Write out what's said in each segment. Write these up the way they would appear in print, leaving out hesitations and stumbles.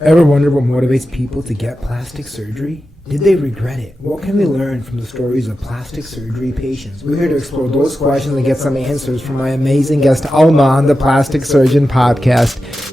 Ever wonder what motivates people to get plastic surgery? Did they regret it? What can we learn from the stories of plastic surgery patients? We're here to explore those questions and get some answers from my amazing guest, Alma, on the Plastic Surgeon Podcast.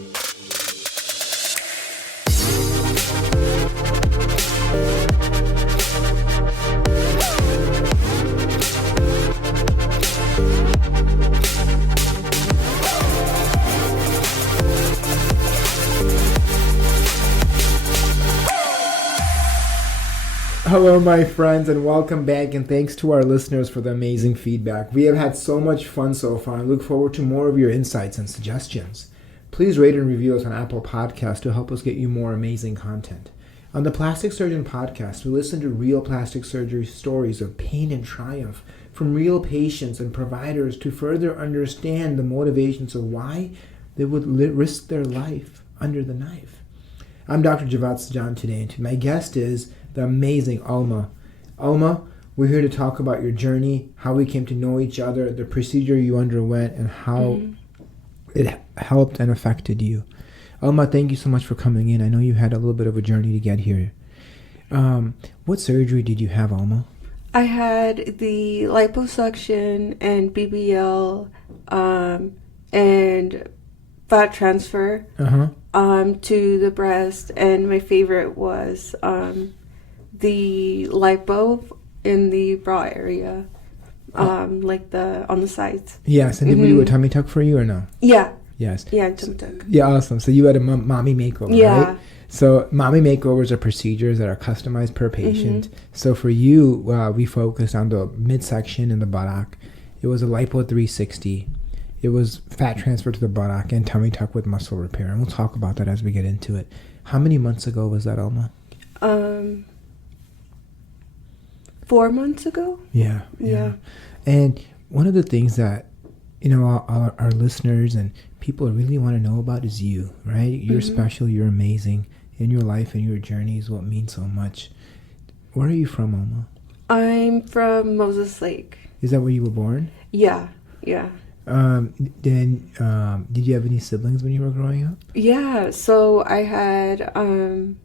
Hello, my friends, and welcome back, and thanks to our listeners for the amazing feedback. We have had so much fun so far and look forward to more of your insights and suggestions. Please rate and review us on Apple Podcasts to help us get you more amazing content. On the Plastic Surgeon Podcast, we listen to real plastic surgery stories of pain and triumph from real patients and providers to further understand the motivations of why they would risk their life under the knife. I'm Dr. Sajan today, and my guest is the amazing Alma. Alma, we're here to talk about your journey, how we came to know each other, the procedure you underwent, and how it helped and affected you. Alma, thank you so much for coming in. I know you had a little bit of a journey to get here. What surgery did you have, Alma? I had the liposuction and BBL and fat transfer to the breast, and my favorite was the lipo in the bra area, like on the sides. Yes, and did we do a tummy tuck for you or no? Yeah. Yes. Yeah, tummy tuck. Yeah, awesome. So you had a mommy makeover, right? So mommy makeovers are procedures that are customized per patient. So for you, we focused on the midsection and the buttock. It was a lipo 360. It was fat transfer to the buttock and tummy tuck with muscle repair. And we'll talk about that as we get into it. How many months ago was that, Alma? 4 months ago. Yeah. And one of the things that, our listeners and people really want to know about is you, right? You're special. You're amazing. In your life and your journey is what means so much. Where are you from, Alma? I'm from Moses Lake. Is that where you were born? Yeah. Then, did you have any siblings when you were growing up? Yeah, so I had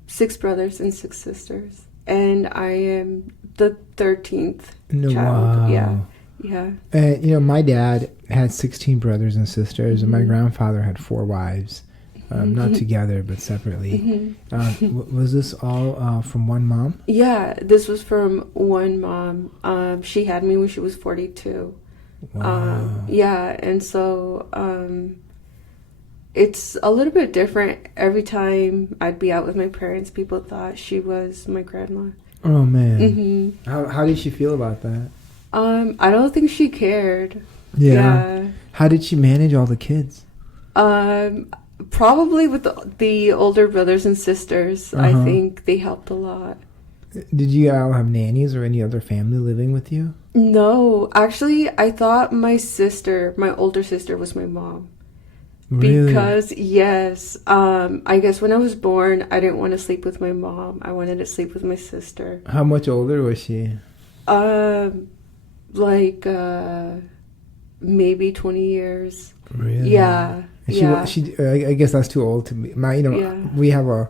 6 brothers and 6 sisters, and I am the 13th child. Wow. Yeah. And, my dad had 16 brothers and sisters, and my grandfather had 4 wives, not together, but separately. Was this all from one mom? Yeah, this was from one mom. She had me when she was 42. Wow. And so it's a little bit different. Every time I'd be out with my parents, people thought she was my grandma. Oh, man. How did she feel about that? I don't think she cared. Yeah. How did she manage all the kids? Probably with the older brothers and sisters. I think they helped a lot. Did you all have nannies or any other family living with you? No, actually, I thought my older sister was my mom. Really? Because, yes, I guess when I was born, I didn't want to sleep with my mom. I wanted to sleep with my sister. How much older was she? Maybe 20 years. Really? Yeah. I guess that's too old to be. We have a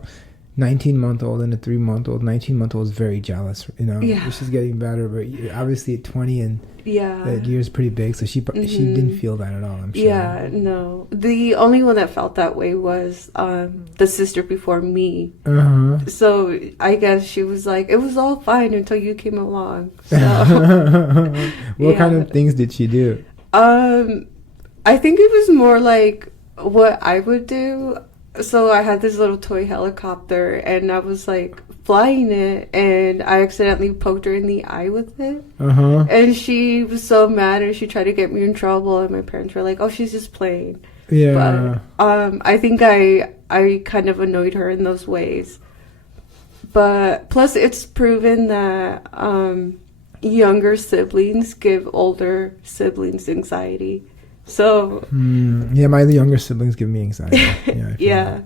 19-month-old and a 3-month-old. 19-month-old is very jealous, She's getting better, but obviously at 20 and that year's pretty big, so she didn't feel that at all, I'm sure. Yeah, no. The only one that felt that way was the sister before me. So I guess she was like, it was all fine until you came along. So, what kind of things did she do? I think it was more like what I would do. So I had this little toy helicopter, and I was like flying it, and I accidentally poked her in the eye with it. And she was so mad, and she tried to get me in trouble, and my parents were like, oh, she's just playing. Yeah. But I think I kind of annoyed her in those ways. But plus it's proven that younger siblings give older siblings anxiety. So my younger siblings give me anxiety. Yeah.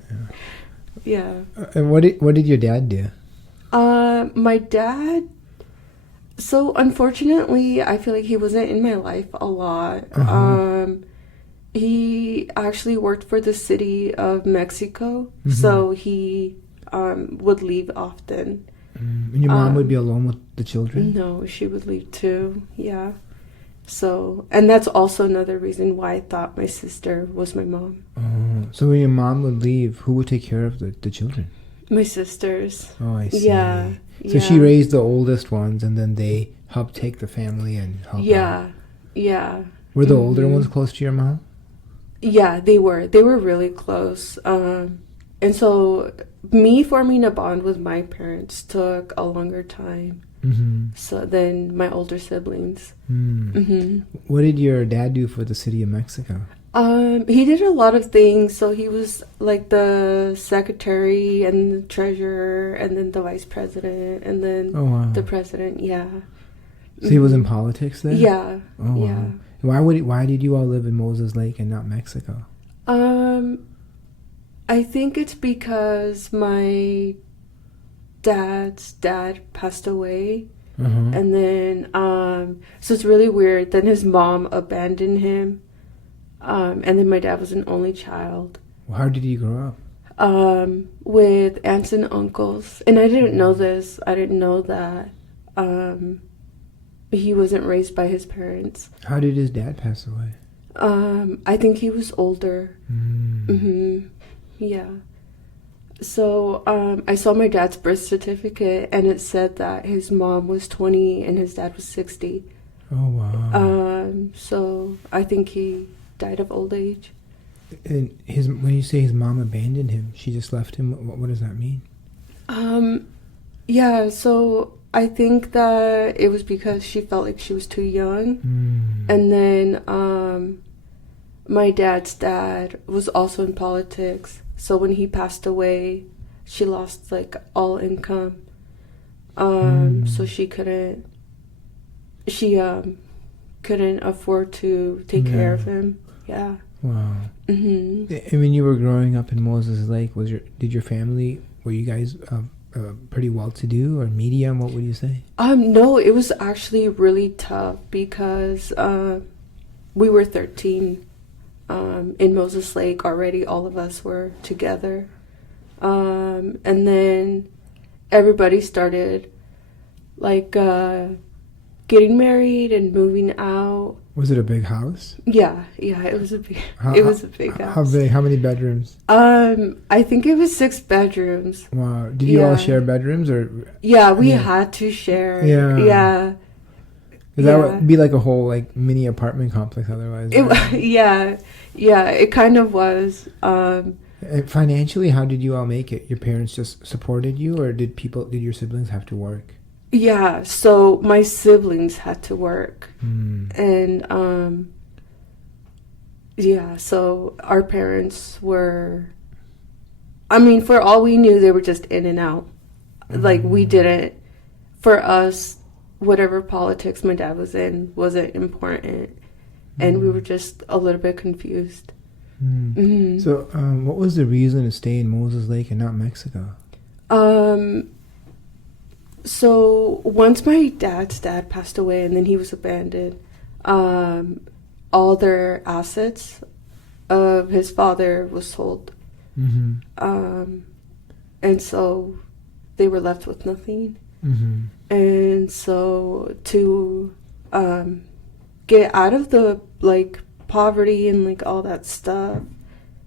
And what did your dad do? My dad. So unfortunately, I feel like he wasn't in my life a lot. He actually worked for the city of Mexico, Mhm. so he would leave often. And your mom would be alone with the children? No, she would leave too. Yeah. So, and that's also another reason why I thought my sister was my mom. Oh, so when your mom would leave, who would take care of the children? My sisters. Oh, I see. Yeah. So she raised the oldest ones, and then they helped take the family and help out. Yeah. Were the older ones close to your mom? Yeah, they were. They were really close. And so me forming a bond with my parents took a longer time. So than my older siblings. What did your dad do for the city of Mexico? He did a lot of things. So he was like the secretary and the treasurer, and then the vice president, and then the president. Yeah. So he was in politics then? Yeah. Oh, wow. Yeah. Why did you all live in Moses Lake and not Mexico? I think it's because my dad's dad passed away. And then so it's really weird. Then his mom abandoned him. And then my dad was an only child. Well, how did you grow up? With aunts and uncles. And I didn't know this. I didn't know that he wasn't raised by his parents. How did his dad pass away? I think he was older. Yeah. So I saw my dad's birth certificate, and it said that his mom was 20 and his dad was 60. Oh, wow. So I think he died of old age. And when you say his mom abandoned him, she just left him, what does that mean? Yeah, so I think that it was because she felt like she was too young. And then my dad's dad was also in politics. So when he passed away, she lost like all income. So she couldn't afford to take care of him. Yeah. Wow. And when you were growing up in Moses Lake, were you guys pretty well-to-do or medium? What would you say? No, it was actually really tough because we were 13 in Moses Lake already. All of us were together, and then everybody started like getting married and moving out. Was it a big house? Yeah, it was a big. It was a big house. How big? How many bedrooms? I think it was 6 bedrooms. Wow. Did you all share bedrooms or? Yeah, we had to share. Yeah. That would be like a whole like mini apartment complex otherwise. Right? Yeah, it kind of was. Financially, how did you all make it? Your parents just supported you, or did your siblings have to work? Yeah, so my siblings had to work. And so our parents were, I mean, for all we knew, they were just in and out. Like we didn't, for us, whatever politics my dad was in wasn't important. And we were just a little bit confused. So what was the reason to stay in Moses Lake and not Mexico? So once my dad's dad passed away and then he was abandoned, all their assets of his father was sold. And so they were left with nothing. And so to get out of the like poverty and like all that stuff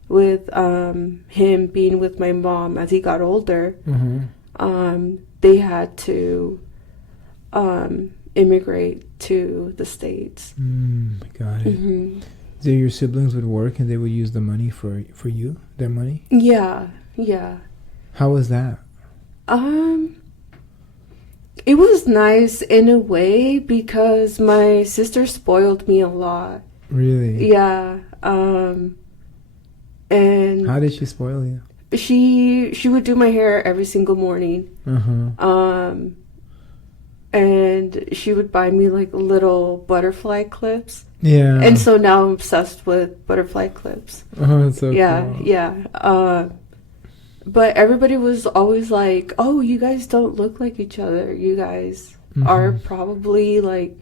with him being with my mom as he got older, they had to immigrate to the States. Got it. So your siblings would work and they would use the money for you, their money? Yeah. How was that? It was nice in a way because my sister spoiled me a lot. Really? Yeah. And how did she spoil you? She would do my hair every single morning. And she would buy me like little butterfly clips. Yeah. And so now I'm obsessed with butterfly clips. Oh, that's so cool. Yeah. But everybody was always like, "Oh, you guys don't look like each other. You guys are probably like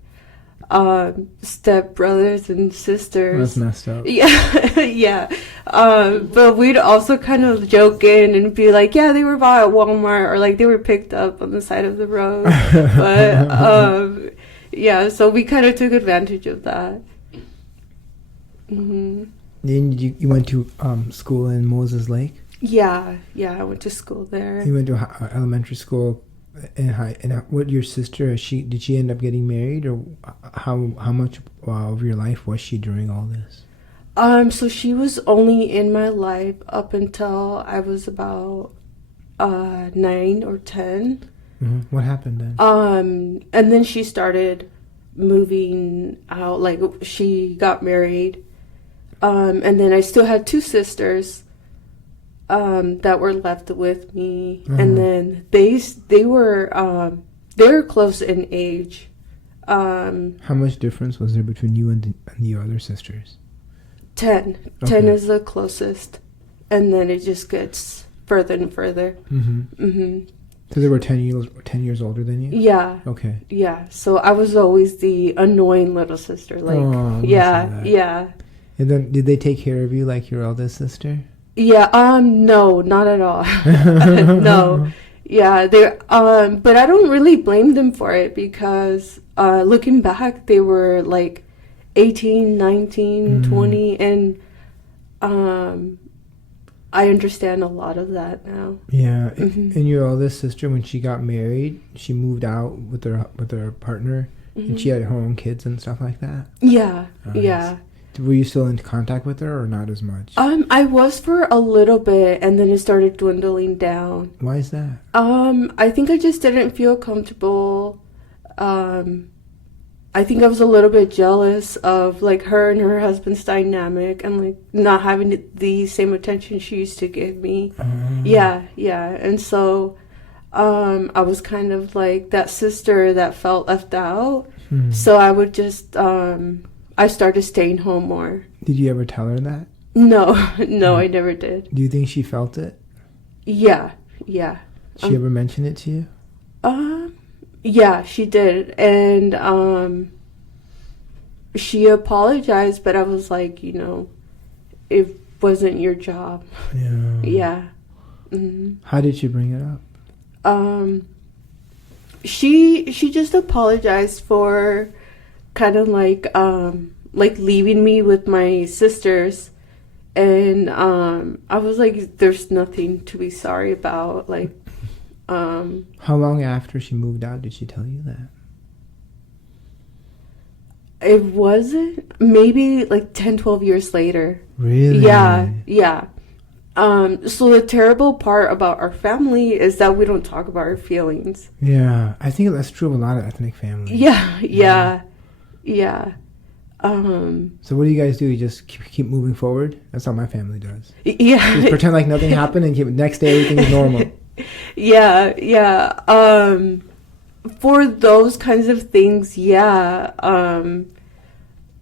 step brothers and sisters. That's messed up. Yeah, yeah. But we'd also kind of joke in and be like, yeah, they were bought at Walmart, or like they were picked up on the side of the road. But yeah, so we kind of took advantage of that. Mm-hmm. Then you went to school in Moses Lake? Yeah, I went to school there. You went to elementary school and high. And what, your sister, did she end up getting married, or how much of your life was she during all this? So she was only in my life up until I was about 9 or 10. Mm-hmm. What happened then? And then she started moving out. Like, she got married. And then I still had 2 sisters that were left with me. Mm-hmm. And then they were close in age. How much difference was there between you and the other sisters? 10. Okay. 10 is the closest. And then it just gets further and further. Mm-hmm. Mm-hmm. So they were 10 years older than you? Yeah. Okay. Yeah. So I was always the annoying little sister. Like, yeah. And then did they take care of you like your eldest sister? Yeah. No, not at all. No. Yeah. But I don't really blame them for it, because looking back, they were like 18, 19, 20, and I understand a lot of that now. Yeah. Mm-hmm. And your eldest sister, when she got married, she moved out with her partner, mm-hmm. and she had her own kids and stuff like that? Yeah. Yeah. Were you still in contact with her, or not as much? I was for a little bit, and then it started dwindling down. Why is that? I think I just didn't feel comfortable. I think I was a little bit jealous of like her and her husband's dynamic, and like not having the same attention she used to give me. Yeah. And so I was kind of like that sister that felt left out. So I would just I started staying home more. Did you ever tell her that? No, I never did. Do you think she felt it? Yeah. She ever mentioned it to you? Yeah, she did. And she apologized, but I was like, it wasn't your job. Yeah. Mm-hmm. How did she bring it up? She just apologized for kind of like leaving me with my sisters, and I was like, there's nothing to be sorry about. Like, how long after she moved out did she tell you that? It wasn't, maybe like 10, 12 years later. Really? Yeah. So the terrible part about our family is that we don't talk about our feelings. Yeah, I think that's true of a lot of ethnic families. Yeah. So what do you guys do? You just keep moving forward? That's how my family does. Yeah. Just pretend like nothing happened, and next day everything is normal. Yeah. For those kinds of things, yeah.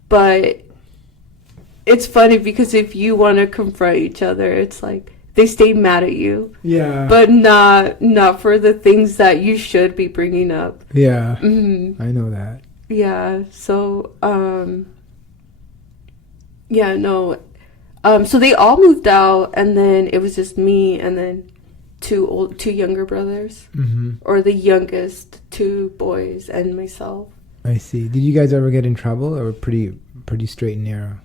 But it's funny because if you want to confront each other, it's like they stay mad at you. Yeah. But not for the things that you should be bringing up. Yeah. Mm-hmm. I know that. Yeah. So, yeah, no. So they all moved out, and then it was just me, and then two younger brothers, mm-hmm. or the youngest 2 boys and myself. I see. Did you guys ever get in trouble, or pretty straight and narrow?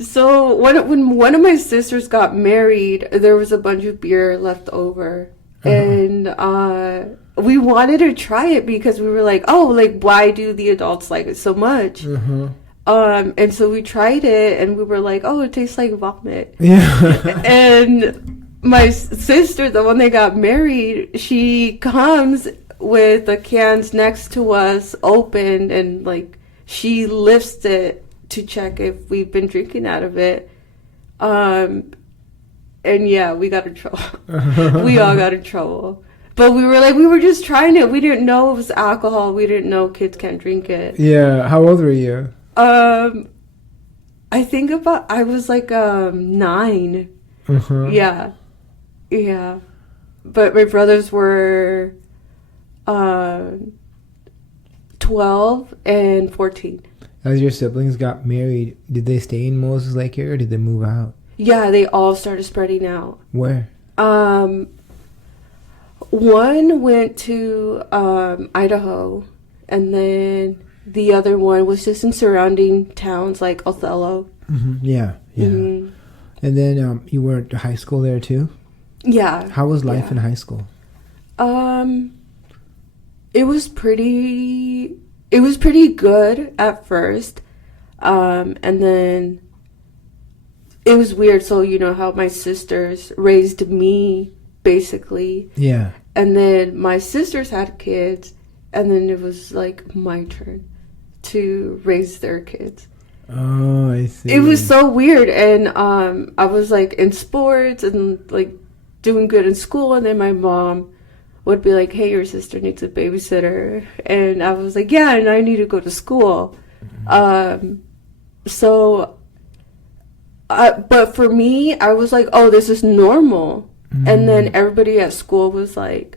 So when one of my sisters got married, there was a bunch of beer left over, and we wanted to try it because we were like, oh, like, why do the adults like it so much? And so we tried it, and we were like, oh, it tastes like vomit. Yeah. And my sister, the one that got married, she comes with the cans next to us open, and like she lifts it to check if we've been drinking out of it. And yeah, we got in trouble. We all got in trouble. But we were just trying it. We didn't know it was alcohol. We didn't know kids can't drink it. Yeah. How old were you? I think I was like 9. Yeah. But my brothers were 12 12 and 14. As your siblings got married, did they stay in Moses Lake area or did they move out? Yeah, they all started spreading out. Where? One went to Idaho, and then the other one was just in surrounding towns like Othello. Mm-hmm. Yeah. Mm-hmm. And then you were at high school there too? Yeah. How was life in high school? It was pretty good at first. And then it was weird. So, you know how my sisters raised me, basically. Yeah. And then my sisters had kids, and then it was like my turn to raise their kids. Oh, I see. It was so weird. And I was like in sports and like doing good in school, and then my mom would be like, hey, your sister needs a babysitter. And I was like, yeah, and I need to go to school. Mm-hmm. But for me, I was like, oh, this is normal. Mm-hmm. And then everybody at school was like,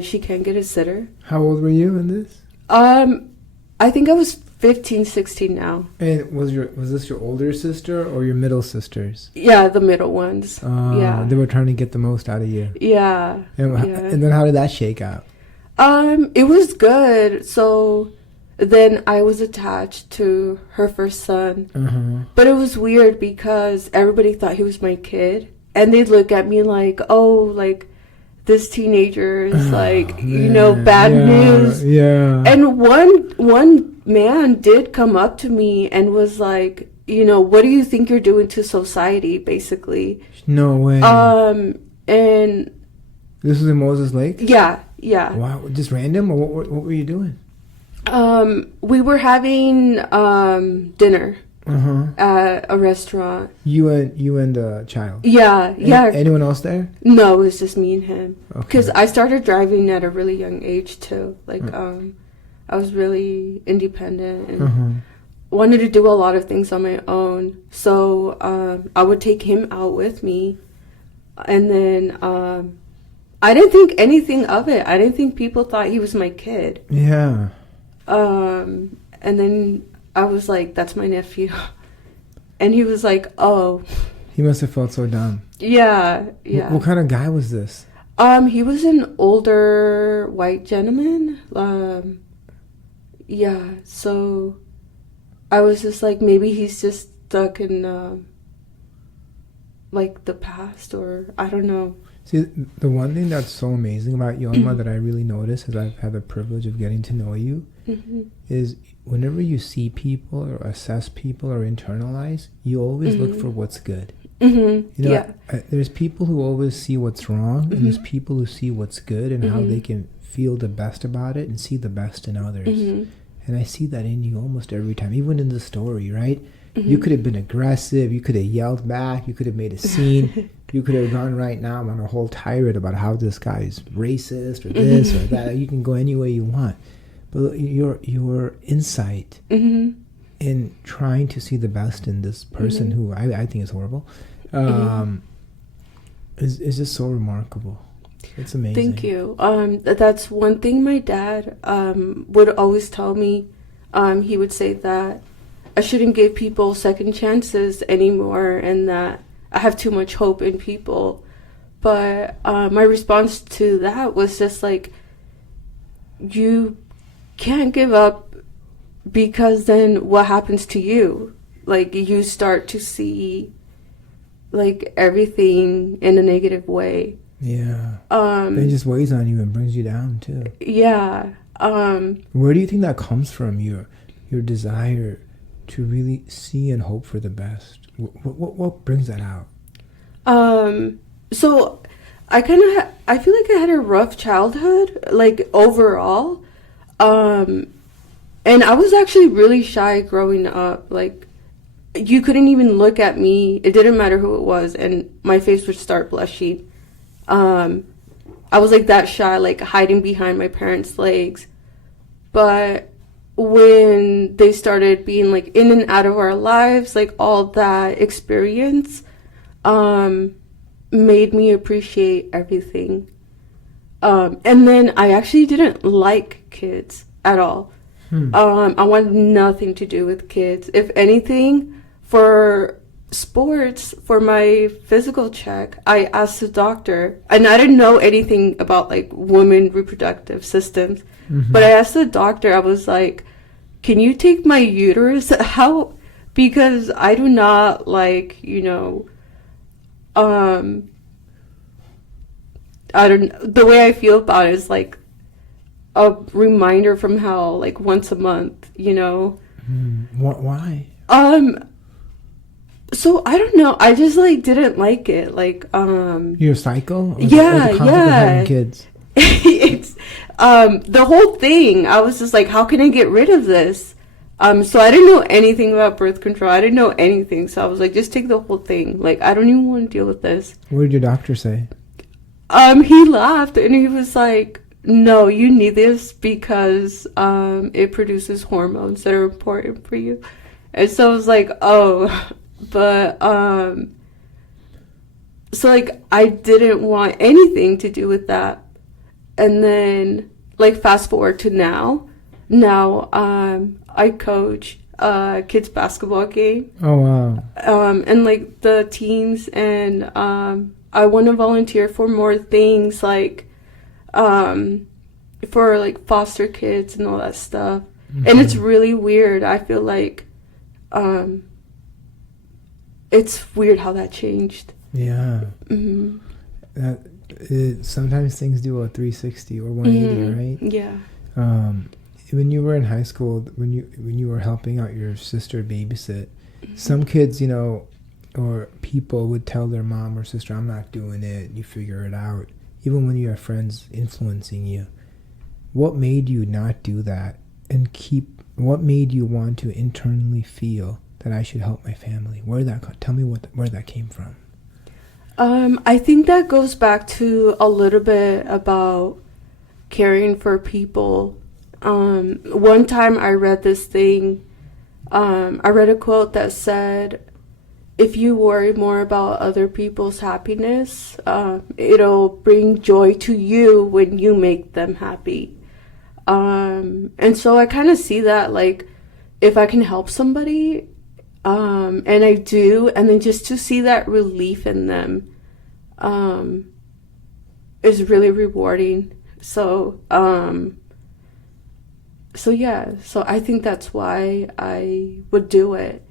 she can't get a sitter. How old were you in this? I think I was 15, 16 now. And was this your older sister or your middle sisters? Yeah, the middle ones. Yeah. They were trying to get the most out of you. Yeah. And then how did that shake out? It was good. So then I was attached to her first son. Uh-huh. But it was weird because everybody thought he was my kid. And they'd look at me like, oh, like, this teenager is like, you know, bad news. Yeah. And one man did come up to me and was like, you know, what do you think you're doing to society, basically? No way. And this was in Moses Lake? Yeah. Wow, just random? Or what were you doing? We were having dinner. Uh-huh. At a restaurant. You and the child? Yeah. Anyone else there? No, it was just me and him. Because I started driving at a really young age too. Like, I was really independent and wanted to do a lot of things on my own. So I would take him out with me, and then I didn't think anything of it. I didn't think people thought he was my kid. Yeah. And then I was like, that's my nephew. And he was like, oh. He must have felt so dumb. Yeah. What kind of guy was this? He was an older white gentleman. Yeah, so I was just like, maybe he's just stuck in, like, the past, or I don't know. See, the one thing that's so amazing about you, Alma, that I really notice as I've had the privilege of getting to know you, is whenever you see people or assess people or internalize, you always look for what's good. You know, there's people who always see what's wrong, and there's people who see what's good and how they can feel the best about it and see the best in others. And I see that in you almost every time, even in the story, right? You could have been aggressive, you could have yelled back, you could have made a scene, you could have gone right now on a whole tirade about how this guy is racist or this or that. You can go any way you want. But your insight in trying to see the best in this person who I think is horrible is just so remarkable. It's amazing. Thank you. That's one thing my dad would always tell me. He would say that I shouldn't give people second chances anymore, and that I have too much hope in people. But my response to that was just like, you can't give up, because then what happens to you? Like, you start to see like everything in a negative way. Yeah. It just weighs on you and brings you down too. Yeah. Where do you think that comes from? Your desire to really see and hope for the best. What brings that out? So I feel like I had a rough childhood, like overall. And I was actually really shy growing up. Like, you couldn't even look at me. It didn't matter who it was, and my face would start blushing. I was like that shy, like hiding behind my parents' legs. But when they started being like in and out of our lives, like all that experience made me appreciate everything. And then I actually didn't like kids at all. I want nothing to do with kids. If anything, for sports, for my physical check, I asked the doctor, and I didn't know anything about like women reproductive systems, but I asked the doctor, I was like, can you take my uterus out? Because I do not like, I don't, the way I feel about it is like a reminder from hell, like once a month, Why? So I don't know. I just like didn't like it. Like Your cycle? Or yeah, the concept of having kids? It's the whole thing. I was just like, how can I get rid of this? So I didn't know anything about birth control. I didn't know anything. So I was like, just take the whole thing. Like, I don't even want to deal with this. What did your doctor say? He laughed and he was like, no, you need this because it produces hormones that are important for you. And so I was like, oh, but so like I didn't want anything to do with that. And then like fast forward to now I coach a kids basketball game. Oh wow. And like the teams, and I want to volunteer for more things like for like foster kids and all that stuff. And it's really weird. I feel like it's weird how that changed. Yeah. Sometimes things do a 360 or 180, right? Yeah. When you were in high school, when you were helping out your sister babysit, some kids, or people would tell their mom or sister, I'm not doing it, you figure it out. Even when you have friends influencing you. What made you not do that? And what made you want to internally feel that I should help my family? Tell me where that came from. I think that goes back to a little bit about caring for people. One time I read this thing, I read a quote that said, if you worry more about other people's happiness, it'll bring joy to you when you make them happy. And so I kind of see that, like, if I can help somebody, and I do, and then just to see that relief in them, is really rewarding. So yeah, so I think that's why I would do it.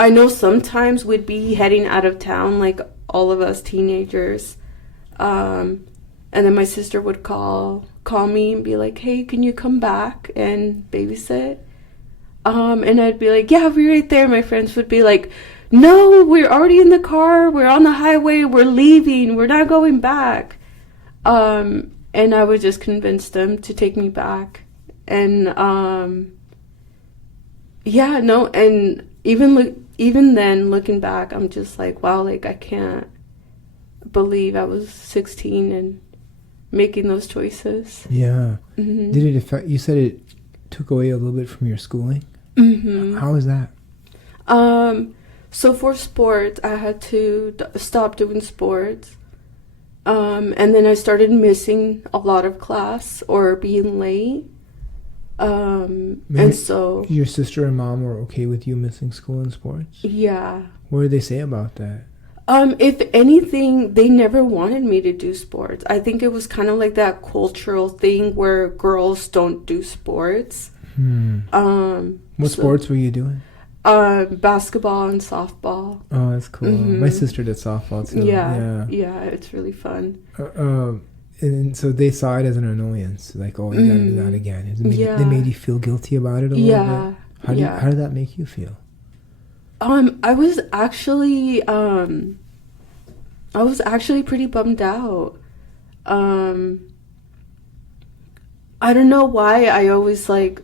I know sometimes we'd be heading out of town, like all of us teenagers, and then my sister would call me and be like, hey, can you come back and babysit? And I'd be like, yeah, I'll be right there. My friends would be like, no, we're already in the car, we're on the highway, we're leaving, we're not going back. And I would just convince them to take me back. And yeah, no, and even then, looking back, I'm just like, wow, like I can't believe I was 16 and making those choices. Yeah. Did it affect? You said it took away a little bit from your schooling. How was that? So for sports, I had to stop doing sports. And then I started missing a lot of class or being late. And so your sister and mom were okay with you missing school and sports? Yeah. What did they say about that? If anything, they never wanted me to do sports. I think it was kind of like that cultural thing where girls don't do sports. What sports were you doing? Basketball and softball. Oh, that's cool. My sister did softball too. Yeah, it's really fun. And so they saw it as an annoyance, like, oh, you gotta do that again. They made you feel guilty about it a little bit? How did that make you feel? I was actually pretty bummed out. I don't know why I always liked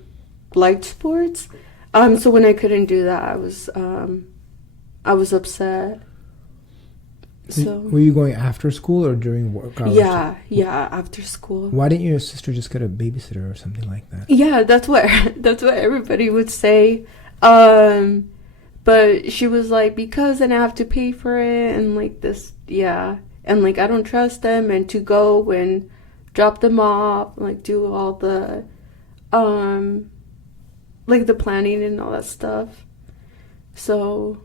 sports. So when I couldn't do that, I was upset. So were you going after school or during work hours? Yeah, after school. Why didn't your sister just get a babysitter or something like that? Yeah, that's what everybody would say. But she was like, because then I have to pay for it and like this, and like I don't trust them, and to go and drop them off, like do all the like the planning and all that stuff. So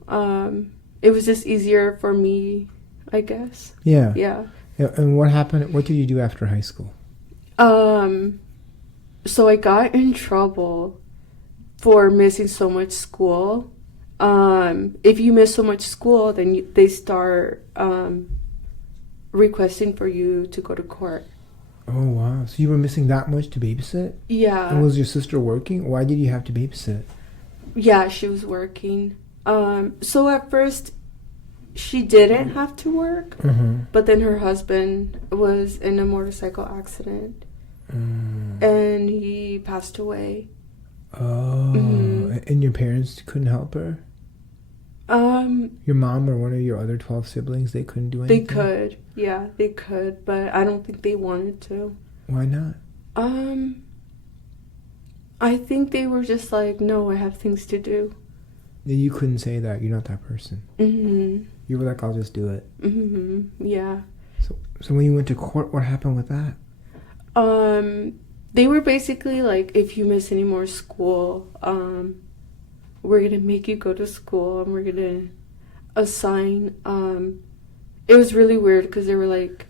it was just easier for me, I guess. Yeah. Yeah. And what happened? What did you do after high school? So I got in trouble for missing so much school. If you miss so much school, then they start requesting for you to go to court. Oh, wow. So you were missing that much to babysit? Yeah. And was your sister working? Why did you have to babysit? Yeah, she was working. So at first, she didn't have to work, but then her husband was in a motorcycle accident, and he passed away. Oh, and your parents couldn't help her? Your mom or one of your other 12 siblings, they couldn't do anything? They could, yeah, they could, but I don't think they wanted to. Why not? I think they were just like, no, I have things to do. You couldn't say that. You're not that person. You were like, I'll just do it. Yeah. So when you went to court, what happened with that? They were basically like, if you miss any more school, we're gonna make you go to school, and we're gonna assign. It was really weird because they were like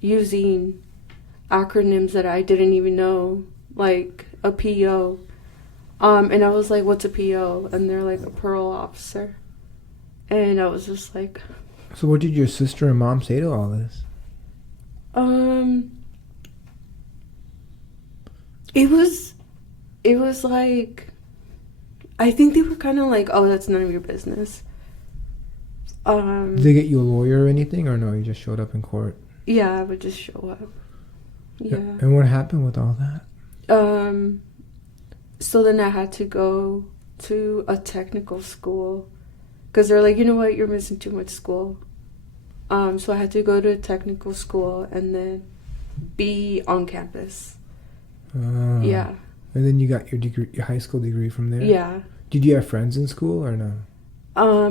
using acronyms that I didn't even know, like a PO. And I was like, what's a PO? And they're like, a parole officer. And I was just like... So what did your sister and mom say to all this? It was like... I think they were kind of like, oh, that's none of your business. Did they get you a lawyer or anything? Or no, you just showed up in court? Yeah, I would just show up. Yeah. And what happened with all that? So then I had to go to a technical school because they're like, you know what, you're missing too much school. So I had to go to a technical school and then be on campus. Yeah. And then you got your degree, your high school degree from there? Yeah. Did you have friends in school or no?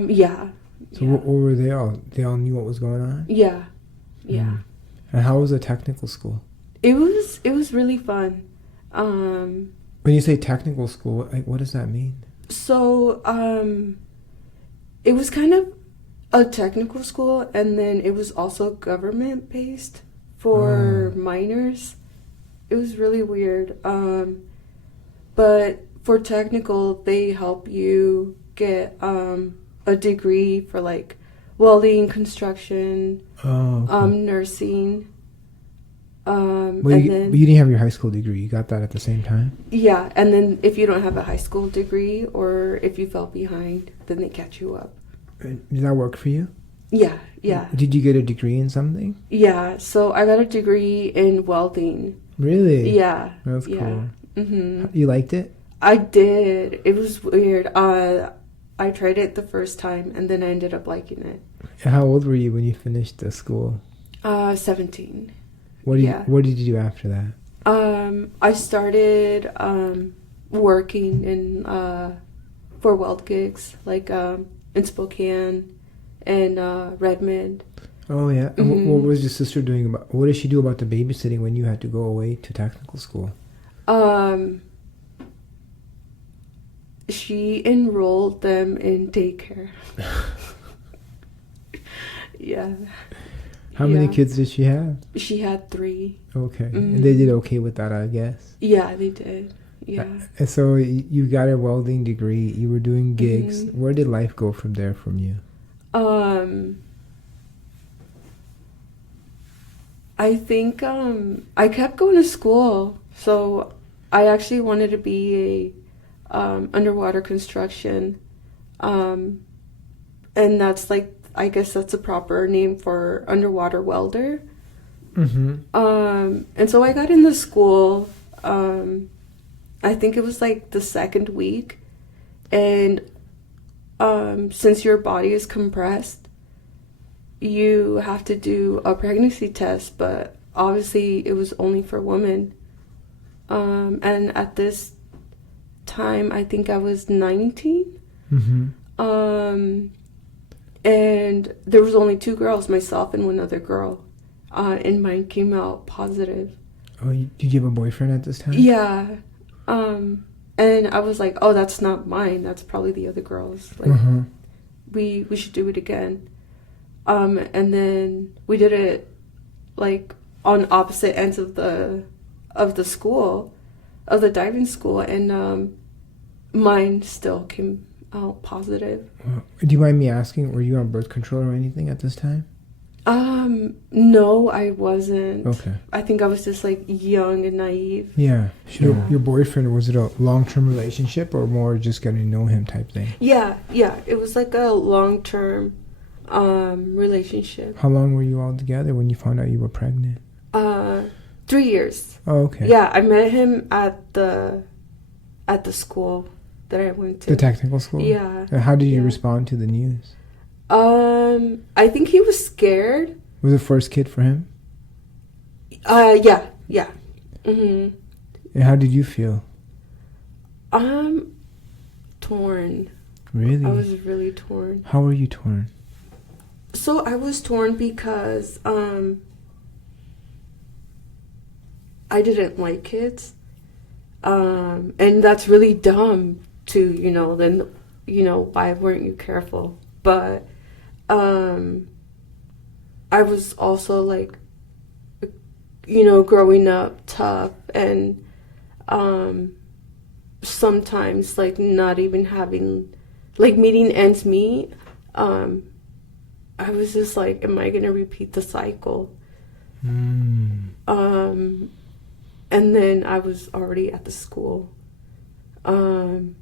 Yeah. So what were they all? They all knew what was going on? Yeah. Yeah. And how was the technical school? It was really fun. When you say technical school, what does that mean? So, it was kind of a technical school, and then it was also government-based for minors. It was really weird. But for technical, they help you get a degree for, like, welding, construction, nursing. But you didn't have your high school degree. You got that at the same time? Yeah, and then if you don't have a high school degree or if you fell behind, then they catch you up. Did that work for you? Yeah, yeah. Did you get a degree in something? Yeah, so I got a degree in welding. Really? Yeah. That's cool. Mm-hmm. You liked it? I did. It was weird. I tried it the first time, and then I ended up liking it. How old were you when you finished the school? 17. What did you do after that? I started working in for weld gigs, like in Spokane and Redmond. Oh yeah. And what was your sister doing what did she do about the babysitting when you had to go away to technical school? She enrolled them in daycare. Yeah. How many kids did she have? She had 3. Okay. And they did okay with that, I guess? Yeah, they did. Yeah. And so you got a welding degree. You were doing gigs. Where did life go from there from you? I think I kept going to school. So I actually wanted to be a underwater construction. And that's like, I guess that's a proper name for underwater welder. And so I got into school, I think it was like the second week. And since your body is compressed, you have to do a pregnancy test, but obviously it was only for women. And at this time, I think I was 19. And there was only 2 girls, myself and one other girl. And mine came out positive. Oh, did you have a boyfriend at this time? Yeah. And I was like, oh, that's not mine. That's probably the other girl's. Like, we should do it again. And then we did it like on opposite ends of the school, of the diving school, and mine still came out positive. Do you mind me asking, were you on birth control or anything at this time? No, I wasn't. Okay. I think I was just like young and naive. Yeah. Your boyfriend, was it a long-term relationship or more just getting to know him type thing? Yeah. It was like a long-term relationship. How long were you all together when you found out you were pregnant? 3 years. Oh, okay. Yeah, I met him at the school that I went to. The technical school? Yeah. And how did you respond to the news? I think he was scared. Was it first kid for him? Yeah. Mm-hmm. And how did you feel? Torn. Really? I was really torn. How were you torn? So I was torn because I didn't like kids. And that's really dumb to, then, why weren't you careful? But I was also like, growing up tough and sometimes like not even having, like meeting ends meet. I was just like, am I going to repeat the cycle? And then I was already at the school. And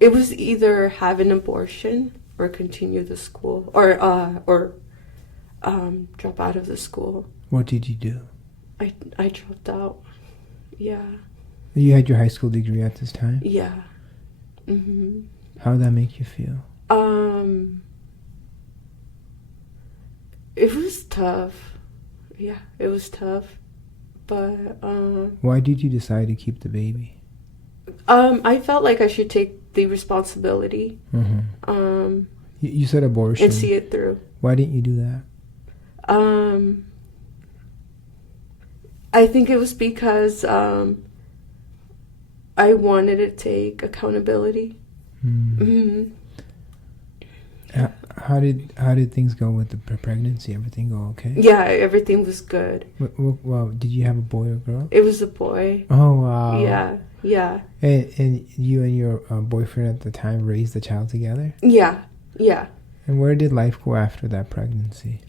it was either have an abortion or continue the school or drop out of the school. What did you do? I dropped out. Yeah. You had your high school degree at this time? Yeah. Mm-hmm. How did that make you feel? It was tough. Yeah, it was tough. But why did you decide to keep the baby? I felt like I should take the responsibility. Mm-hmm. You said abortion. And see it through. Why didn't you do that? I think it was because I wanted to take accountability. Mm-hmm. How did things go with the pregnancy? Everything go okay? Yeah, everything was good. Well, did you have a boy or girl? It was a boy. Oh, wow. Yeah. And you and your boyfriend at the time raised the child together? Yeah. And where did life go after that pregnancy?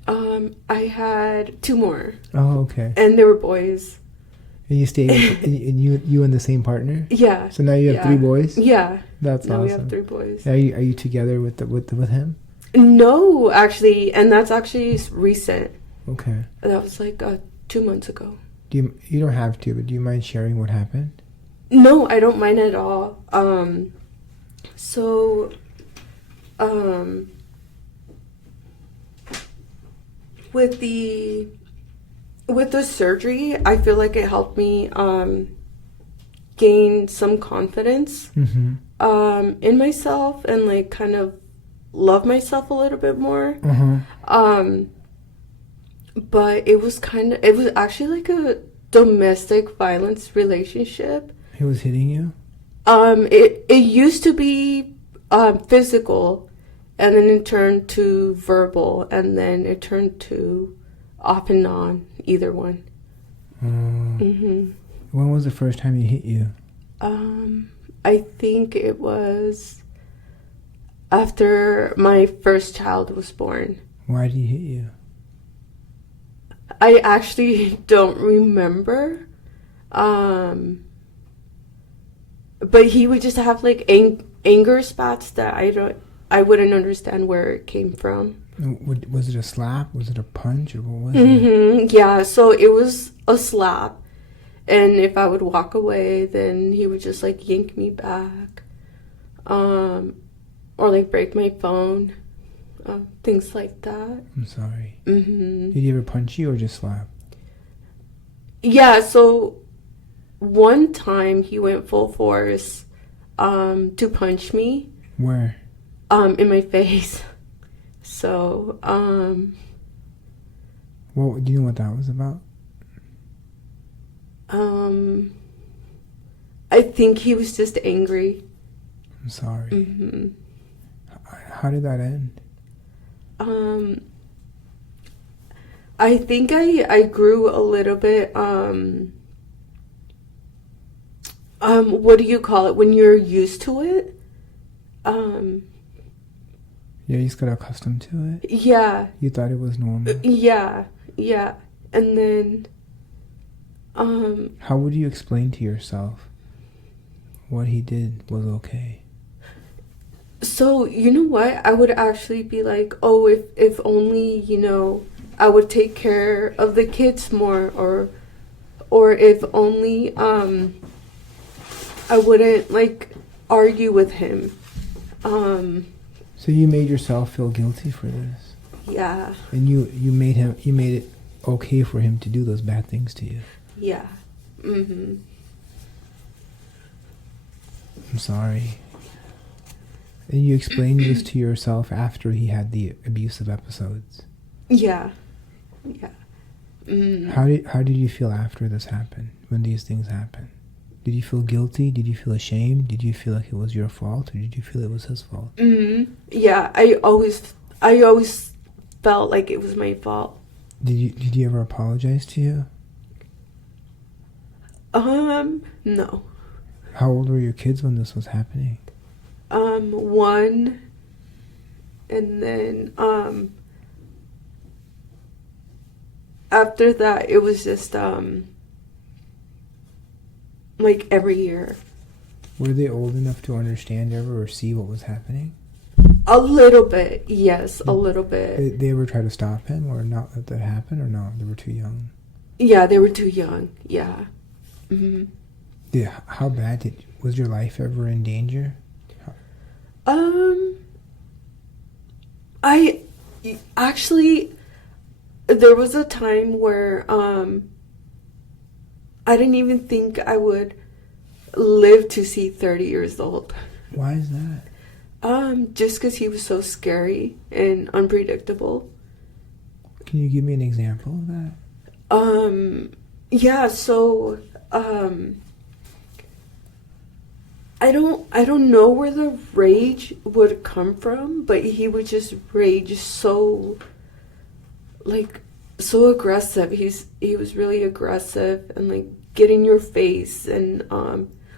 I had 2 more. Oh, okay. And they were boys. And you stayed with, you and the same partner? Yeah. So now you have 3 boys? Yeah. That's now awesome. We have 3 boys. Are you together with him? No, actually, and that's actually recent. Okay. That was like 2 months ago. You don't have to, but do you mind sharing what happened? No, I don't mind at all. With the surgery, I feel like it helped me gain some confidence in myself and like kind of love myself a little bit more. But it was actually like a domestic violence relationship. He was hitting you? It used to be physical, and then it turned to verbal, and then it turned to off and on, either one. When was the first time he hit you? I think it was after my first child was born. Why did he hit you? I actually don't remember. But he would just have like anger spats that I wouldn't understand where it came from. Was it a slap? Was it a punch? Or what was it? Yeah, so it was a slap. And if I would walk away, then he would just like yank me back. Or like break my phone. Things like that. I'm sorry. Did he ever punch you or just slap? Yeah, so one time he went full force to punch me. Where? In my face. So, well, do you know what that was about? I think he was just angry. I'm sorry. Mm-hmm. How did that end? I think I grew a little bit, what do you call it? When you're used to it? Yeah, you just got accustomed to it? Yeah. You thought it was normal? Yeah. And then, how would you explain to yourself what he did was okay? so, you know what? I would actually be like, oh, if only, I would take care of the kids more, or if only, I wouldn't, like, argue with him. So you made yourself feel guilty for this? Yeah. And you made it okay for him to do those bad things to you? Yeah. Mm-hmm. I'm sorry. And you explained this to yourself after he had the abusive episodes? Yeah. Mm. How did you feel after this happened, when these things happened? Did you feel guilty? Did you feel ashamed? Did you feel like it was your fault, or did you feel it was his fault? Mm-hmm. Yeah, I always felt like it was my fault. Did you ever apologize to you? No. How old were your kids when this was happening? 1, and then after that it was just like every year. Were they old enough to understand ever or see what was happening? A little bit, yes, a little bit. Did they ever try to stop him or not let that happen, or no? They were too young. Yeah, they were too young. Yeah. Mm-hmm. Yeah. How bad was your life ever in danger? I actually, there was a time where I didn't even think I would live to see 30 years old. Why is that? Just because he was so scary and unpredictable. Can you give me an example of that? Yeah, so, I don't know where the rage would come from, but he would just rage so, like, so aggressive. He was really aggressive and, like, get in your face and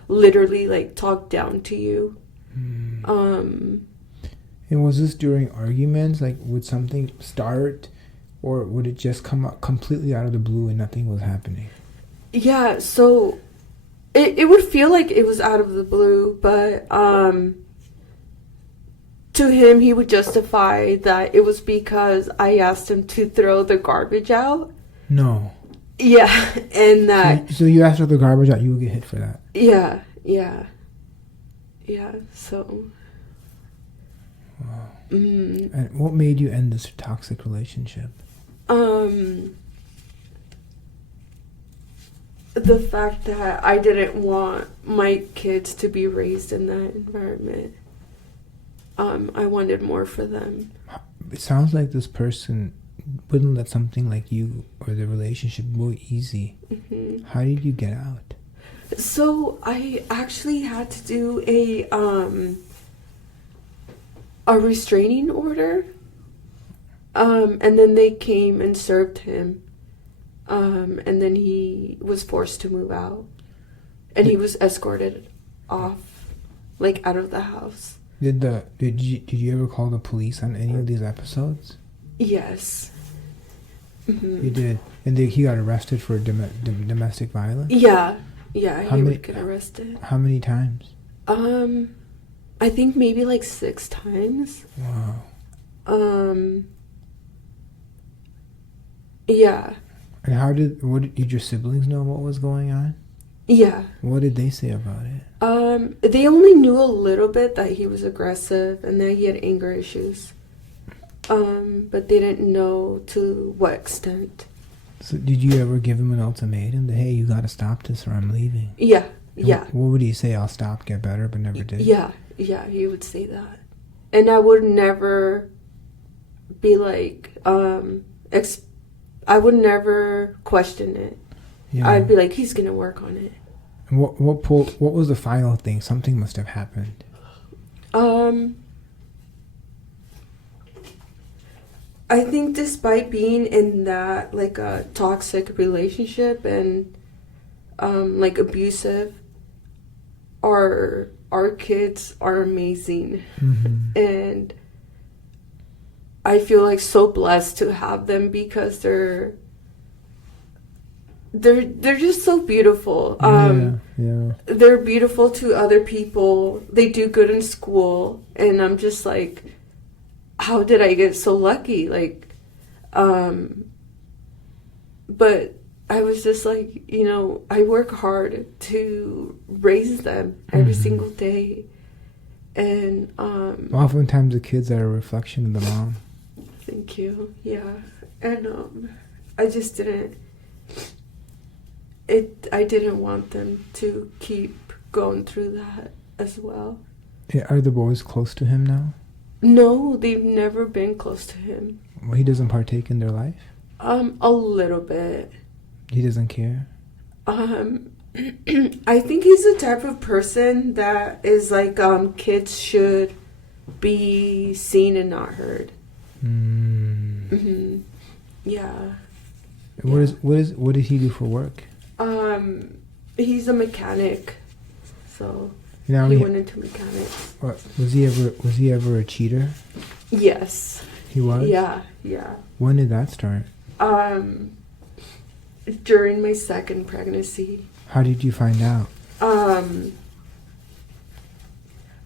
literally, like, talk down to you. And was this during arguments? Like, would something start, or would it just come up completely out of the blue and nothing was happening? Yeah, so it would feel like it was out of the blue, but to him, he would justify that it was because I asked him to throw the garbage out. No. Yeah, and that... So you asked for the garbage out, you would get hit for that? Yeah, so... Wow. And what made you end this toxic relationship? The fact that I didn't want my kids to be raised in that environment. I wanted more for them. It sounds like this person wouldn't let something like you or the relationship go easy. Mm-hmm. How did you get out? So I actually had to do a restraining order. And then they came and served him. And then he was forced to move out. And he was escorted off, like, out of the house. Did you ever call the police on any of these episodes? Yes. Mm-hmm. You did? And he got arrested for domestic violence? Yeah, he would get arrested. How many times? I think maybe like 6 times. Wow. Yeah. And did your siblings know what was going on? Yeah. What did they say about it? They only knew a little bit that he was aggressive and that he had anger issues. But they didn't know to what extent. So did you ever give him an ultimatum that, hey, you gotta stop this or I'm leaving? Yeah. What would he say? I'll stop, get better, but never did? Yeah, he would say that. And I would never be like, I would never question it. Yeah. I'd be like, he's gonna work on it. And what was the final thing? Something must have happened. I think despite being in that, like, a toxic relationship and like abusive, our kids are amazing. Mm-hmm. And I feel like so blessed to have them because they're just so beautiful. Yeah. They're beautiful to other people. They do good in school, and I'm just like, how did I get so lucky? Like, but I was just like, I work hard to raise them every single day, and oftentimes the kids are a reflection of the mom. Thank you. Yeah, and I just didn't. I didn't want them to keep going through that as well. Yeah, are the boys close to him now? No, they've never been close to him. Well, he doesn't partake in their life? A little bit. He doesn't care? I think he's the type of person that is like, kids should be seen and not heard. Mm-hmm. Yeah. What did he do for work? He's a mechanic, so he went into mechanics. What, was he ever a cheater? Yes. He was? Yeah. When did that start? During my second pregnancy. How did you find out?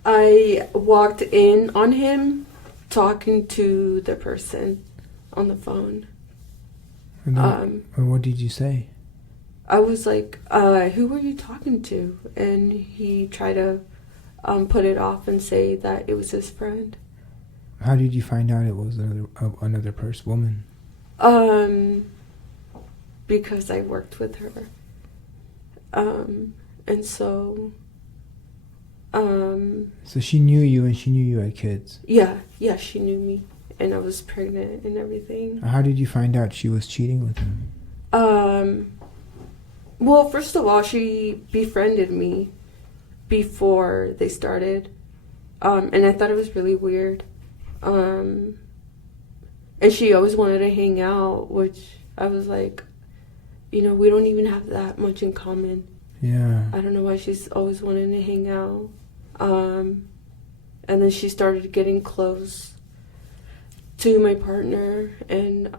I walked in on him talking to the person on the phone. And what did you say? I was like, who were you talking to? And he tried to put it off and say that it was his friend. How did you find out it was another woman? Because I worked with her. And so... So she knew you and she knew you had kids? Yeah, she knew me. And I was pregnant and everything. How did you find out she was cheating with him? Well, first of all, she befriended me before they started. And I thought it was really weird. And she always wanted to hang out, which I was like, we don't even have that much in common. Yeah. I don't know why she's always wanting to hang out. And then she started getting close to my partner, and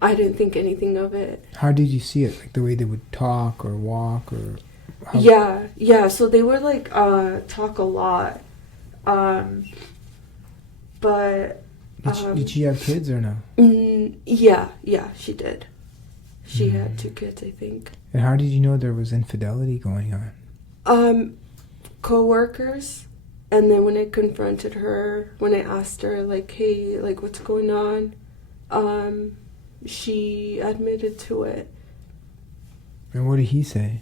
I didn't think anything of it. How did you see it? Like the way they would talk or walk or... Yeah. So they would like talk a lot. But... Did she have kids or no? Yeah, she did. She had 2 kids, I think. And how did you know there was infidelity going on? Co-workers. And then when I confronted her, when I asked her, like, hey, like, what's going on? She admitted to it. And what did he say?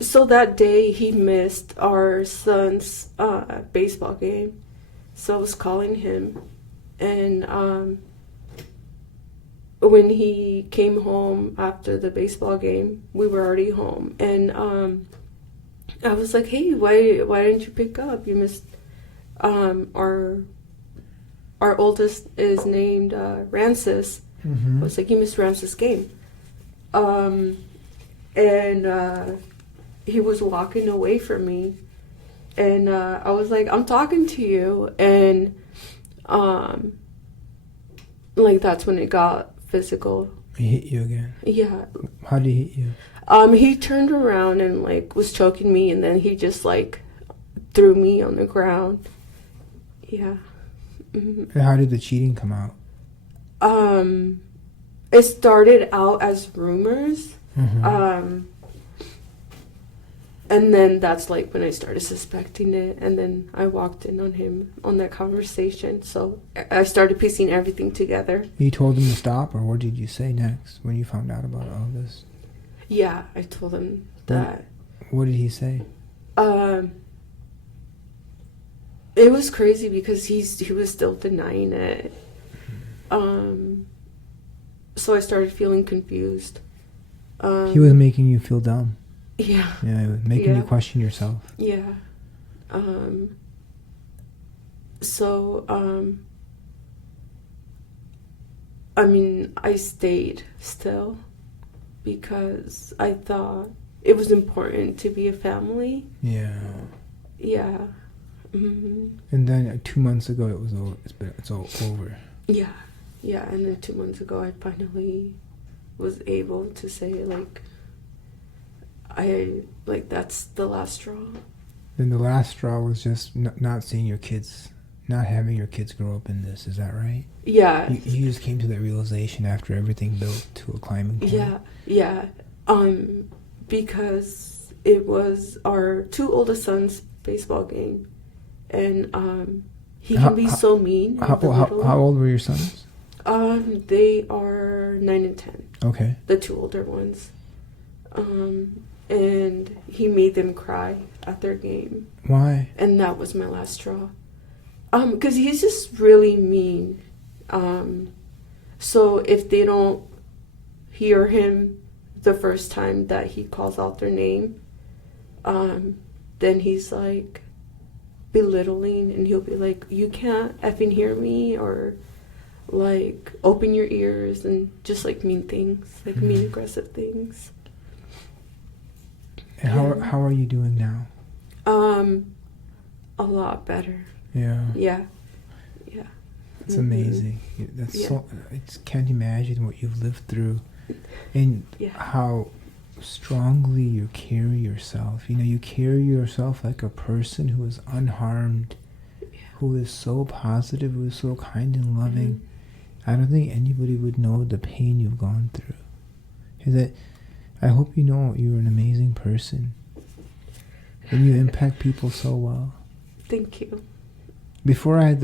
So that day he missed our son's baseball game. So I was calling him, and when he came home after the baseball game, we were already home, and I was like, hey, why didn't you pick up? You missed our oldest is named Rancis. Mm-hmm. I was like, you missed Rancis' game. And he was walking away from me, and I was like, I'm talking to you, and like that's when it got physical. He hit you again? Yeah. How did he hit you? He turned around and like was choking me, and then he just like threw me on the ground. Yeah. Mm-hmm. And how did the cheating come out? It started out as rumors. Mm-hmm. And then that's like when I started suspecting it, and then I walked in on him on that conversation. So I started piecing everything together. You told him to stop, or what did you say next when you found out about all this? Yeah, I told him that. What did he say? It was crazy because he was still denying it. so I started feeling confused. He was making you feel dumb. Yeah. Yeah, he was making you question yourself. Yeah. So, I mean, I stayed still because I thought it was important to be a family. Yeah. Yeah. Mm-hmm. And then 2 months ago, it was over. It's all over. Yeah. Yeah. And then 2 months ago, I finally was able to say, like, that's the last straw. Then the last straw was just not seeing your kids, not having your kids grow up in this. Is that right? Yeah. You just came to that realization after everything built to a climbing point. Yeah. Yeah. Because it was our 2 oldest sons' baseball game, and he can be so mean. How old were your sons? They are 9 and 10. Okay. The 2 older ones. And he made them cry at their game. Why? And that was my last straw. Because he's just really mean. So if they don't hear him the first time that he calls out their name, then he's like belittling, and he'll be like, you can't effing hear me, or like open your ears, and just like mean things, like mean aggressive things. And how are you doing now? A lot better. Yeah. Yeah. Yeah. It's amazing. That's so. I just can't imagine what you've lived through, and how strongly you carry yourself. You know, you carry yourself like a person who is unharmed, who is so positive, who is so kind and loving. I don't think anybody would know the pain you've gone through. Is that? I hope you know you're an amazing person, and you impact people so well. Thank you. Before I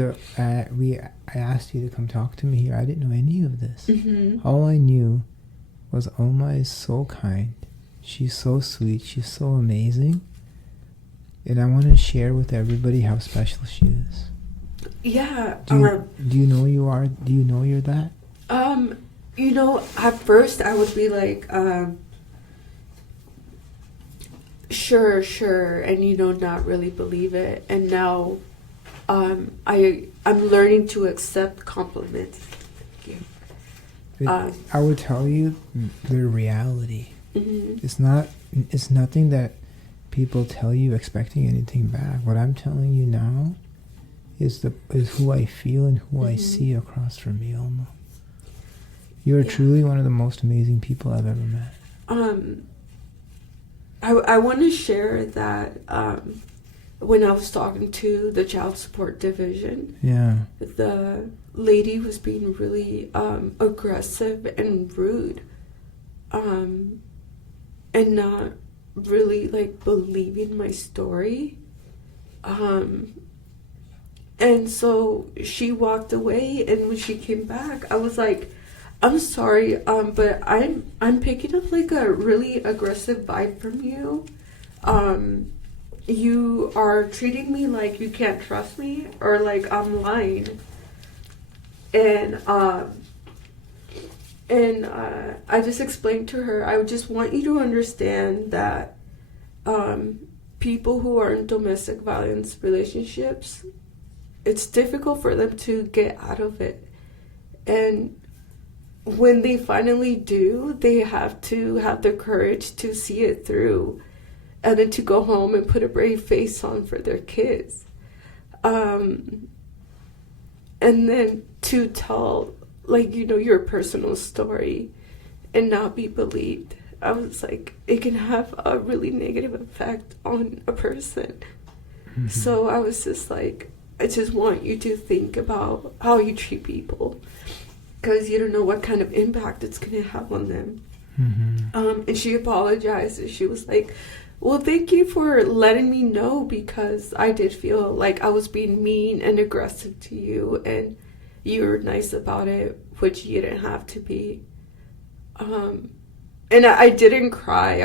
asked you to come talk to me here, I didn't know any of this. Mm-hmm. All I knew was Alma is so kind. She's so sweet. She's so amazing. And I want to share with everybody how special she is. Yeah. Do you know you are? Do you know you're that? You know, at first I would be like, sure, and not really believe it. And now, I'm learning to accept compliments. Thank you. I would tell you their reality. Mm-hmm. It's nothing that people tell you expecting anything back. What I'm telling you now is who I feel and who I see across from me, Alma. You're truly one of the most amazing people I've ever met. I want to share that when I was talking to the child support division, the lady was being really aggressive and rude, and not really like believing my story. And so she walked away, and when she came back, I was like, I'm sorry, but I'm picking up like a really aggressive vibe from you. You are treating me like you can't trust me, or like I'm lying. And I just explained to her, I just want you to understand that people who are in domestic violence relationships, it's difficult for them to get out of it. And when they finally do, they have to have the courage to see it through, and then to go home and put a brave face on for their kids. And then to tell, like, your personal story and not be believed. I was like, it can have a really negative effect on a person. Mm-hmm. So I was just like, I just want you to think about how you treat people, because you don't know what kind of impact it's going to have on them. Mm-hmm. And she apologized, and she was like, well, thank you for letting me know, because I did feel like I was being mean and aggressive to you, and you were nice about it, which you didn't have to be. And I didn't cry.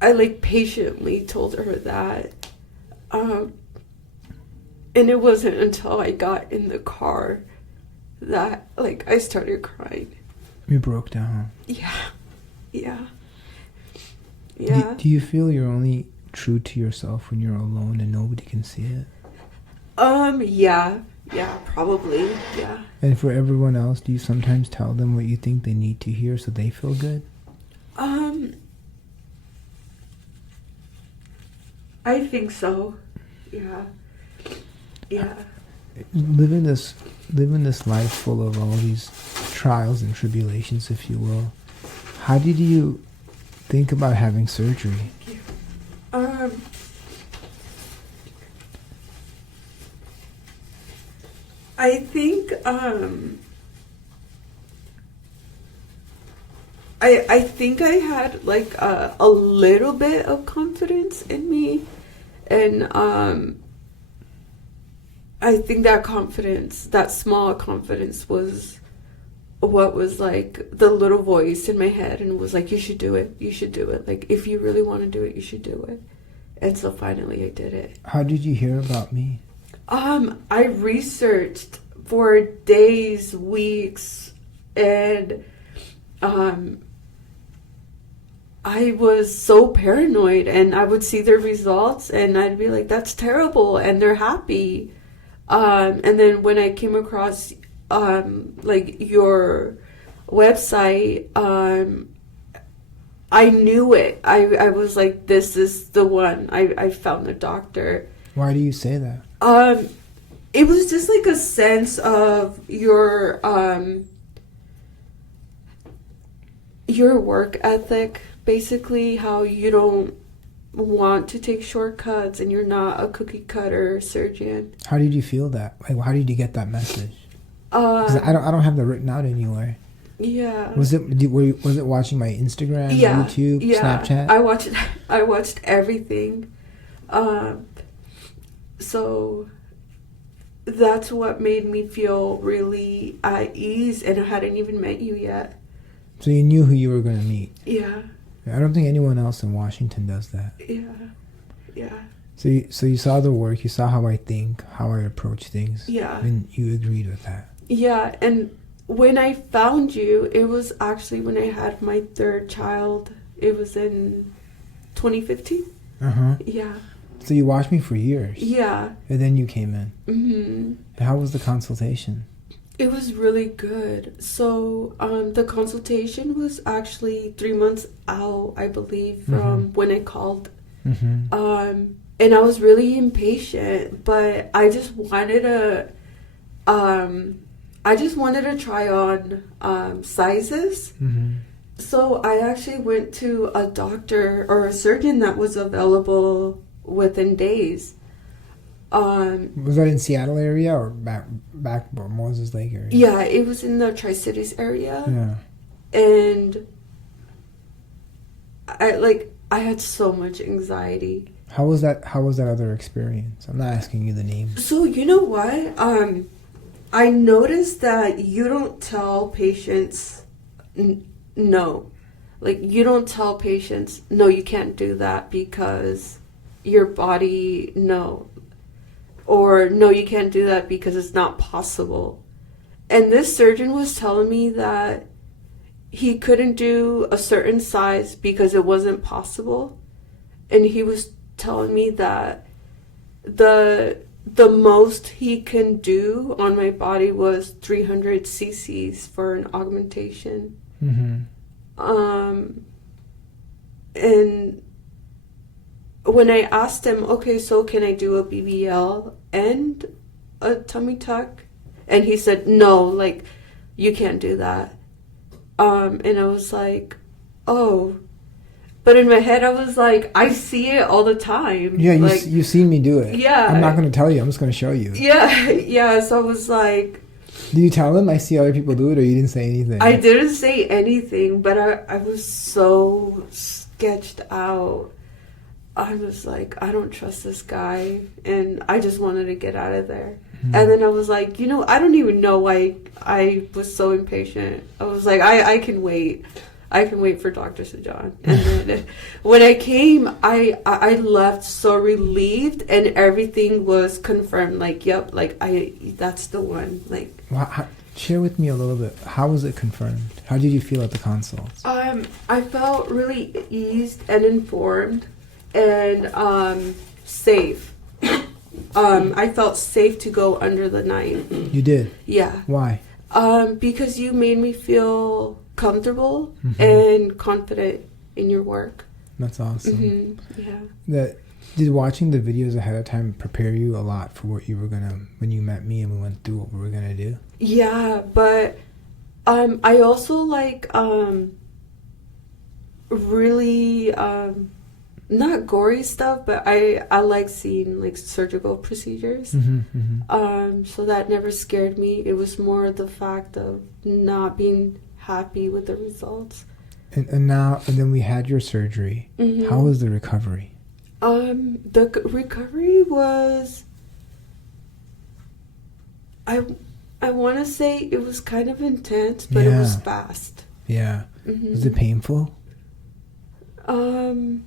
I like patiently told her that. And it wasn't until I got in the car that, like, I started crying. You broke down. Yeah. Yeah. Do you feel you're only true to yourself when you're alone and nobody can see it? Yeah, probably, yeah. And for everyone else, do you sometimes tell them what you think they need to hear so they feel good? I think so. Yeah. Living this life full of all these trials and tribulations, if you will, how did you think about having surgery? I think I think I had like a little bit of confidence in me, and I think that confidence, that small confidence, was what was like the little voice in my head, and was like, you should do it, like, if you really want to do it, you should do it. And so finally I did it. How did you hear about me? I researched for days, weeks, and I was so paranoid, and I would see their results and I'd be like, that's terrible, and they're happy. And then when I came across like your website, I knew it. I was like, this is the one. I found the doctor. Why do you say that? It was just like a sense of your work ethic, basically, how you don't want to take shortcuts and you're not a cookie cutter surgeon. How did you feel that? Like, how did you get that message? 'Cause I don't have that written out anywhere. Yeah. Was it watching my Instagram, YouTube, Snapchat? I watched everything. So that's what made me feel really at ease, and I hadn't even met you yet. So you knew who you were going to meet. Yeah. I don't think anyone else in Washington does that. Yeah. So you saw the work, you saw how I think, how I approach things. Yeah. And you agreed with that. Yeah, and when I found you, it was actually when I had my third child. It was in 2015. Yeah. So you watched me for years. Yeah. And then you came in. Mm-hmm. How was the consultation? It was really good. So the consultation was actually 3 months out, I believe, from when I called. And I was really impatient, but I just wanted to try on sizes. So I actually went to a doctor or a surgeon that was available within days. Was that in Seattle area or back Moses Lake area? Yeah, it was in the Tri-Cities area. Yeah. And I had so much anxiety. How was that other experience? I'm not asking you the name. So you know what? I noticed that you don't tell patients no. Like, you don't tell patients, no, you can't do that because your body, no. Or, no, you can't do that because it's not possible. And this surgeon was telling me that he couldn't do a certain size because it wasn't possible. And he was telling me that the most he can do on my body was 300 cc's for an augmentation. And when I asked him, okay, so can I do a BBL and a tummy tuck? And he said, no, like, you can't do that. And I was like, oh. But in my head, I was like, I see it all the time. Yeah, like, you've seen me do it. Yeah. I'm not going to tell you. I'm just going to show you. Yeah. So I was like... Did you tell them I see other people do it, or you didn't say anything? I didn't say anything, but I was so sketched out. I was like, I don't trust this guy, and I just wanted to get out of there. And then I was like, I don't even know why I was so impatient. I was like, I can wait. I can wait for Dr. Sajan. And then when I came, I left so relieved, and everything was confirmed. Like, yep, like, that's the one. Like, Wow, Share with me a little bit. How was it confirmed? How did you feel at the consults? I felt really eased and informed and safe. I felt safe to go under the knife. You did? Yeah. Why? Because you made me feel comfortable and confident in your work. That's awesome. Yeah. Did watching the videos ahead of time prepare you a lot for what you were gonna, when you met me and we went through what we were gonna do? Yeah, but I also like really not gory stuff, but I like seeing like surgical procedures. So that never scared me. It was more the fact of not being happy with the results. And then we had your surgery. How was the recovery? The recovery was, I want to say it was kind of intense, but it was fast. Yeah. Was it painful? I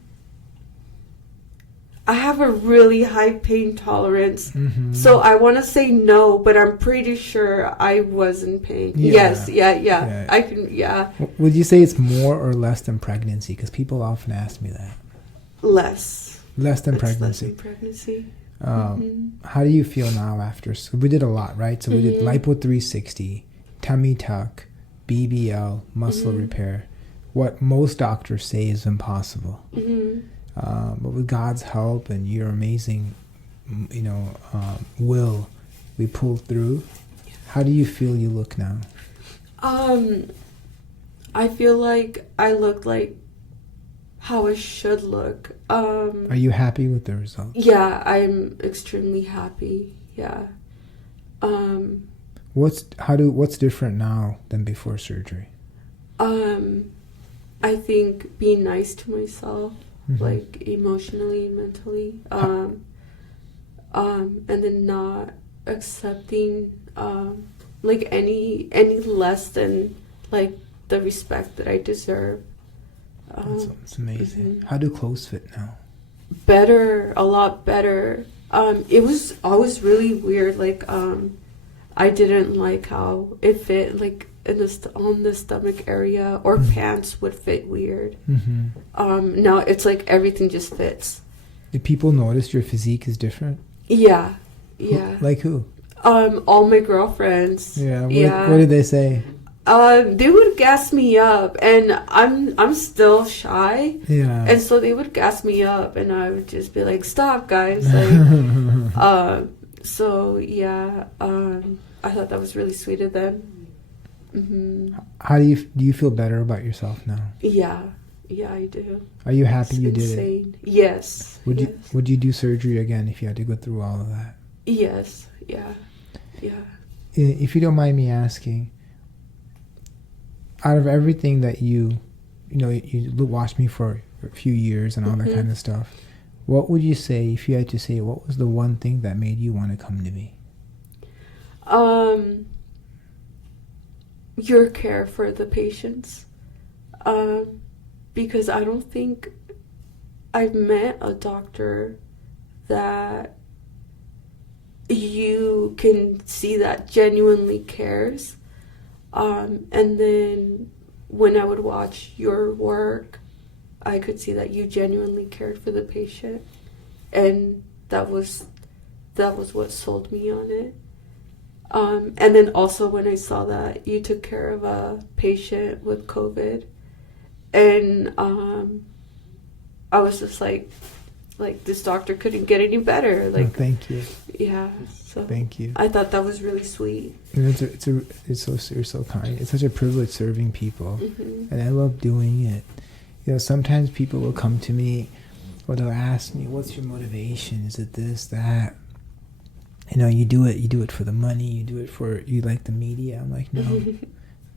have a really high pain tolerance, so I want to say no, but I'm pretty sure I was in pain. Yes, yeah. I can, yeah. Would you say it's more or less than pregnancy? Because people often ask me that. Less. Less than It's pregnancy. Less than pregnancy. How do you feel now after? So we did a lot, right? So we did lipo 360, tummy tuck, BBL, muscle repair. What most doctors say is impossible. But with God's help and your amazing, will, we pulled through. How do you feel you look now? I feel like I look like how I should look. Are you happy with the results? Yeah, I'm extremely happy. Yeah. What's different now than before surgery? I think being nice to myself, like emotionally and mentally, and then not accepting like any less than like the respect that I deserve. That's amazing. How do clothes fit now? Better, a lot better. It was always really weird. Like I didn't like how it fit, like on the stomach area, or pants would fit weird. Now it's like everything just fits. Did people notice your physique is different? Yeah. Like who? All my girlfriends. Yeah. What did they say? They would gas me up, and I'm still shy. Yeah. And so they would gas me up, and I would just be like, "Stop, guys!" Like, so yeah, I thought that was really sweet of them. How do you feel better about yourself now? Yeah, I do. Are you happy It's you insane. did it? Yes. Would you do surgery again if you had to go through all of that? Yes. Yeah. If you don't mind me asking, out of everything that you watched me for a few years and all that kind of stuff, what would you say, if you had to say, what was the one thing that made you want to come to me? Your care for the patients. Because I don't think I've met a doctor that you can see that genuinely cares. And then when I would watch your work, I could see that you genuinely cared for the patient, and that was what sold me on it. And then also when I saw that you took care of a patient with COVID, and I was just like this doctor couldn't get any better. Like, oh, thank you. Yeah. So thank you. I thought that was really sweet. And you're so kind. It's such a privilege serving people, and I love doing it. Sometimes people will come to me, or they'll ask me, "What's your motivation? Is it this, that?" You do it for the money. You do it for, you like the media. I'm like, no,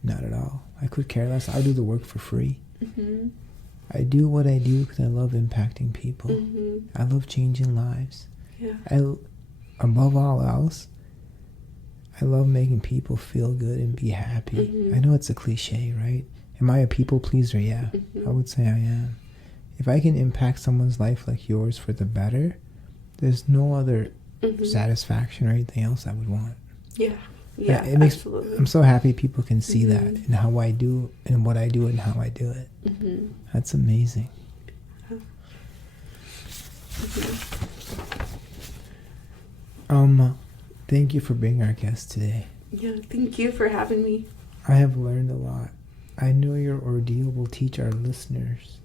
not at all. I could care less. I do the work for free. I do what I do because I love impacting people. I love changing lives. Yeah. Above all else, I love making people feel good and be happy. I know it's a cliche, right? Am I a people pleaser? Yeah, I would say I am. If I can impact someone's life like yours for the better, there's no other satisfaction or anything else I would want. Yeah. Yeah, it makes, absolutely. I'm so happy people can see that Mm-hmm. in how I do and what I do and how I do it. Mm-hmm. That's amazing. Alma, thank you for being our guest today. Yeah, thank you for having me. I have learned a lot. I know your ordeal will teach our listeners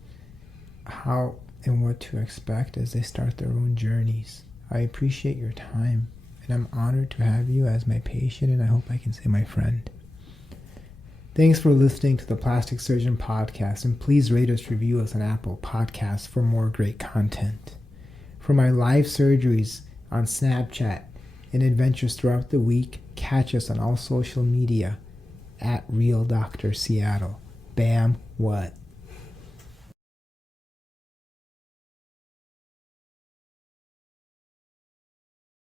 how and what to expect as they start their own journeys. I appreciate your time, and I'm honored to have you as my patient, and I hope I can say my friend. Thanks for listening to the Plastic Surgeon Podcast, and please rate us, review us on Apple Podcasts for more great content. For my live surgeries on Snapchat and adventures throughout the week, catch us on all social media at Real Dr. Seattle. Bam, what?